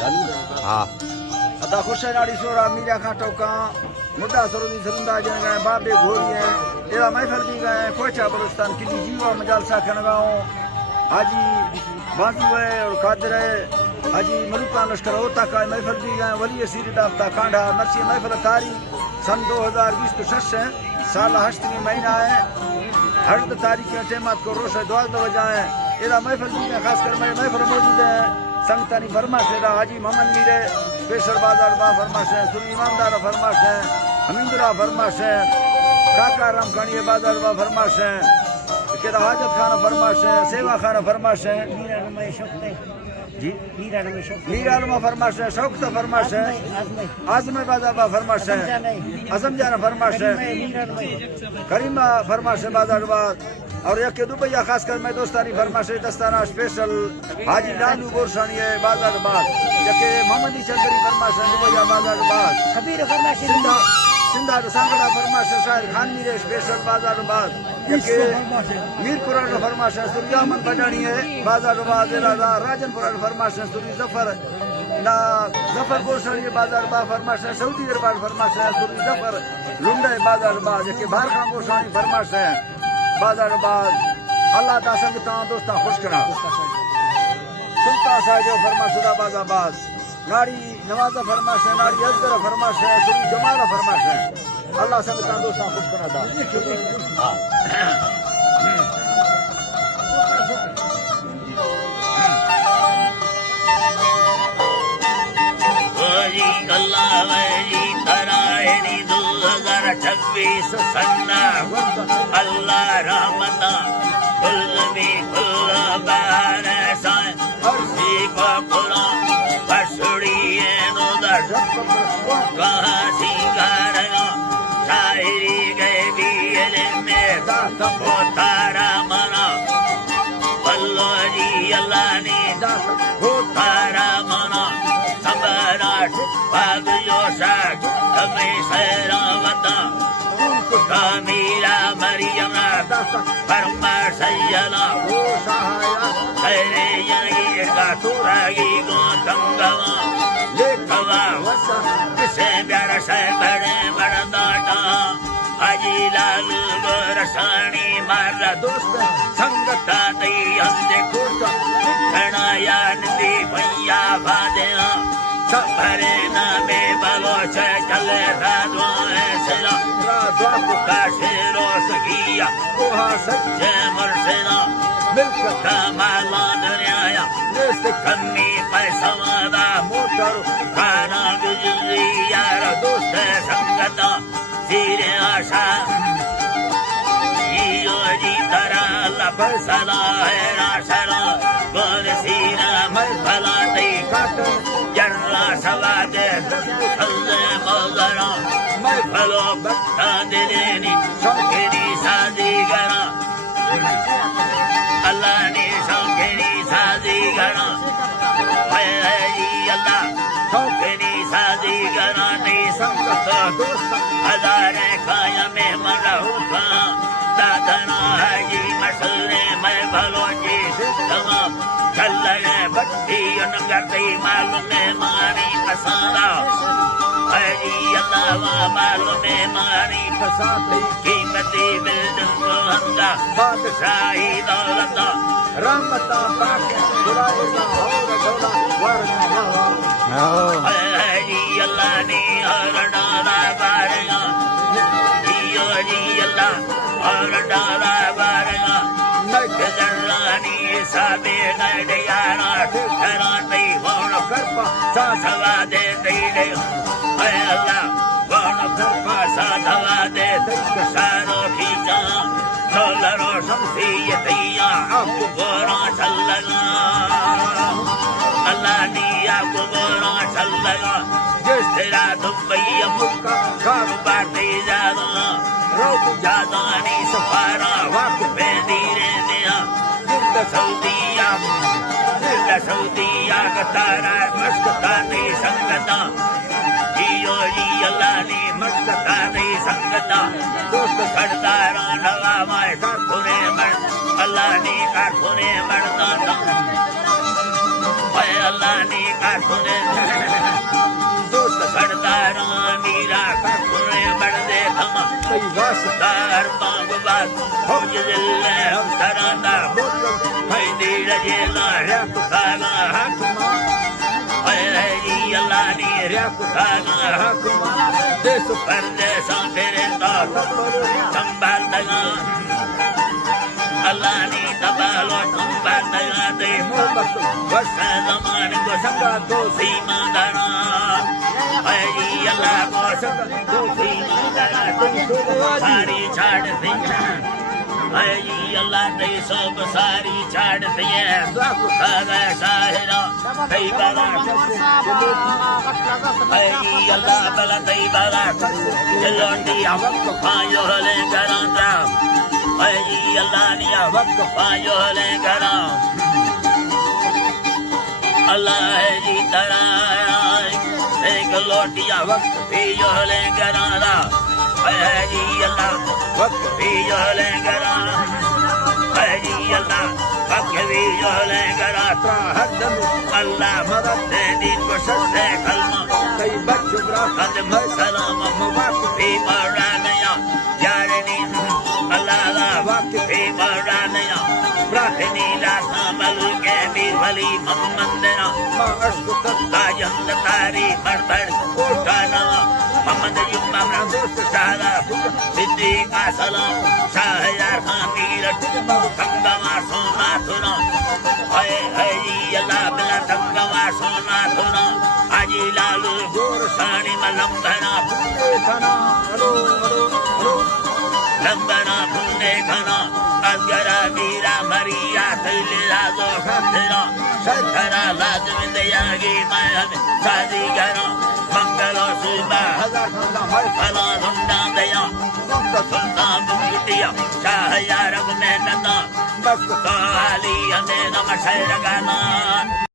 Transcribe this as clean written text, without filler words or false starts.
हाँ अदा खुश नाड़ी सोरा मीरा का टोका मुद्दा सरुदी सरुंदा जन गए बाबे घोरी है एरा महफिल भी गए कोचा बलुस्तान किली जीवा मजालसा खनगाओ हाजी बाजू है और कादर है हाजी मलुका लश्कर होता का महफिल भी गए वली सीरी दाफ्ता कांडा नरसी महफिल तारी सन 2020 तो शश है साल हश्तमी महीना है हर्द तारीख के टेमात को रोश दुआ बजाए एरा महफिल भी गए खास कर महफिल मौजूद है संगतानी फरमाश है हाजी मोहम्मद मीरे पेशर बाजार बा फरमाश है सुरी ईमानदार फरमाश है हमीदुल्लाह फरमाश है काका राम खानी बाजार बा फरमाश है केरा हाजत खाना फरमाश है सेवा खाना फरमाश है जी मीरा नमा फरमाश है शौकता फरमाश है आजम बाजार बा फरमाश है आजम जाना फरमाश है करीमा फरमाश है बाजार बाद और यके दुबैया खास कर मैं दोस्तानी फरमाश दस्ताना स्पेशल हाजी लालू गोरसानी है बाजार बाद यके मोहम्मदी चंदरी फरमाश है दुबैया बाजार बाद कबीर फरमाश सिंधा सांगड़ा फरमाश है शायर खान मीरे स्पेशल बाजार बाद यके मीरपुरा फरमाश है सुरजामन बजानी है बाजार बाद राजनपुरा फरमाश है सुरी जफर ना जफर गोरसानी बाजार बाद फरमाश है सऊदी दरबार फरमाश है सुरी जफर लुंडे बाजार बाद यके बाहर खान गोरसानी फरमाश है बाजार बाद अल्लाह ता संगता दोस्ता खुश करा सुल्ता साहिब फरमाशुदा बाजाबाद नारी नवाजा फरमाश है नारी अजगर फरमाश है सुरी जमाल फरमाश है अल्लाह संगता दोस्ता खुश करा दा अल्लाह वली तरायनी 2026 सन्ना अल्लाह रहमता कुल में कुल बारसा हर्षी को कुला बसुड़ी नो दर्श कहा सिंगारना शायरी गए बीले में वो तारा मना अल्लाह जी अल्लाह ने वो तारा मना सबराट भाग योशाक तमें सैरावता कामीला मरियम फरमा सैयला वो सहाया खैरे यही का तुरागी गोतंगवा लेखवा किसे प्यार से बड़े बड़दाटा अजी लाल गोरसानी मारा दोस्त संगता दई हम देखो खणाया नदी भैया भादेना सबरे नामे बलोच चले राजवाए सेना राजवा का शेरो सखिया कोहा सच्चे मरसेना मिलकत का माला दुनिया नेस्त कमी पैसा वादा मोटर खाना गुजरी यार दोस्त संगता धीरे आशा यो जी तरा लफसला है राशला गोर सीना मर भला दई काट जर्रा सवा दे हल्ले मगरा मैं भलो बट्टा दिलेनी शौकेनी शादी करा अल्लाह ने शौकेनी शादी करा अल्लाह शौकेनी शादी करा नहीं संगत दोस्त हजारे खाया में मरा होगा दादना है जी मसले मैं भलो जी सिद्धमा चल भट्टी करती मालूम मारी पसारा हरी अल्लाह मालूम मारी पसाती कीमती बिल्डिंग हंगा बादशाही दौलत रहमता पाके दुराएगा और दौला वरना हरी अल्लाह ने और डाला बारेगा जियो जी अल्लाह और डाला बारेगा नजरानी साबे नडियाना ठहरा नहीं वोण करपा साधवा दे दे अल्लाह वोण करपा साधवा दे सारो खींचा सोलरो शम्सी यतिया आपको गोरा चलगा अल्लाह ने आपको गोरा चलगा जिस तेरा दुबैया मुक्का कारोबार दे जाना रोक जादा नहीं सफारा वक्त पे धीरे दिया सऊदिया कतारा मस्कता नहीं संगता जियो जी अल्लाह ने मस्कता नहीं संगता दोस्त खड़दारा नवा माए कारखुने मर अल्लाह ने कारखुने मरदा ओए अल्लाह ने का सुने दोस्त सरदार मीरा का सुने बड़े थमा कई वास दार बागबाद हो जिले हम सरांदा भाई नीरज लाया खाना हाकुमा ओए जी अल्लाह ने खाना हाकुमा देश परदेसा तेरे तो संभाल दगा अल्लाह ने तबालो संभाल दगा दे मोहब्बत बस जमान को संगा दो सीमा दरा जी अल्लाह को दो सीमा दरा सारी छाड़ दी जी अल्लाह ने सब सारी छाड़ दी है शाहिरा कई बारा जी अल्लाह बला कई बारा चलोटी वक्त पायो ले करांदा जी अल्लाह ने वक्त पायो ले करा अल्लाह जी तरा एक लोटिया वक्त भी जो ले करांदा जी अल्लाह वक्त भी जो ले करा जी अल्लाह वक्त भी जो ले करा हदम अल्लाह मदद दे दिन को सच्चे कलमा कई बच्चों कदम सलाम मवाक़ भी पड़ा नया यारनी अल्लाह वक्त भी पड़ा नया प्रार्थनी लाथा मलू के मीर वली मोहम्मद देना मां अश्क ताजंद तारी पढ़ उठाना मोहम्मद जुम्मा दोस्त सारा सिद्दीक सलाम शाहयार खान मीर संगमा सोना थुना है अल्लाह बिला संगमा सोना थुना आजी लालू गोर सानी मलंबना खाना हेलो हेलो हेलो लंबना फुंदे खाना असगरा मीरा मरिया तैले लाजो खतरा सरखरा लाजम दयागी मैं हमें शादी करा मंगलो सुबह हजार खाना मैं फला धुंडा दया सुल्तान बुकिया शाह यारब में नदा बस काली हमें नमशर गाना